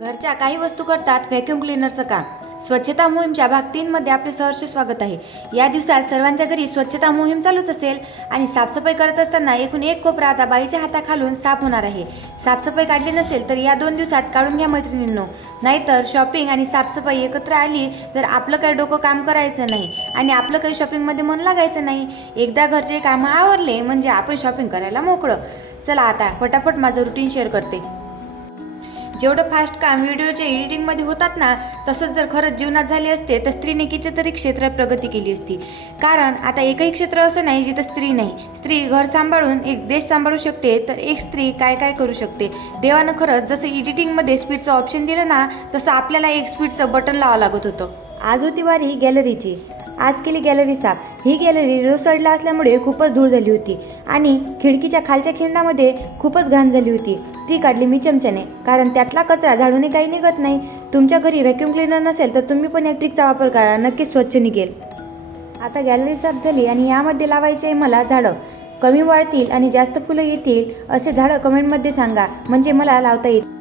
घरच्या काही वस्तू करतात व्हॅक्यूम क्लीनरचं काम. स्वच्छता मोहीमच्या भाग तीनमध्ये आपले सहर्ष स्वागत आहे. या दिवसात सर्वांच्या घरी स्वच्छता मोहीम चालूच असेल आणि साफसफाई करत असताना एकूण एक कोपरा आता बाईच्या हाताखालून साफ होणार आहे. साफसफाई काढली नसेल तर या दोन दिवसात काढून घ्या मैत्रिणींनो. नाहीतर शॉपिंग आणि साफसफाई एकत्र आली तर आपलं काही डोकं काम करायचं नाही आणि आपलं काही शॉपिंगमध्ये मन लागायचं नाही. एकदा घरचे कामं आवरले म्हणजे आपण शॉपिंग करायला मोकळं. चला आता फटाफट माझं रुटीन शेअर करते. जेवढं फास्ट काम व्हिडिओच्या एडिटिंगमध्ये होतात ना तसंच जर खरंच जीवनात झाले असते तर स्त्रीने कितीतरी क्षेत्रात प्रगती केली असती. कारण आता एकही क्षेत्र असं नाही जिथं स्त्री नाही. स्त्री घर सांभाळून एक देश सांभाळू शकते तर एक स्त्री काय काय करू शकते? देवानं खरंच जसं एडिटिंगमध्ये स्पीडचं ऑप्शन दिलं ना तसं आपल्याला एक स्पीडचं बटन लावावं लागत होतं. आज होती वारी गॅलरीची आज केली गॅलरी साफ. ही गॅलरी रोज साईडला असल्यामुळे खूपच धूळ झाली होती. आणि खिडकीच्या खालच्या खिंडामध्ये खूपच घाण झाली होती. ती काढली मी चमच्याने. कारण त्यातला कचरा झाडूने काही निघत नाही. तुमच्या घरी व्हॅक्यूम क्लिनर नसेल तर तुम्ही पण या ट्रिकचा वापर करा. नक्कीच स्वच्छ निघेल. आता गॅलरी साफ झाली आणि यामध्ये लावायचे आहे मला झाडं. कमी वाढतील आणि जास्त फुलं येतील असे झाडं कमेंटमध्ये सांगा. म्हणजे मला लावता येईल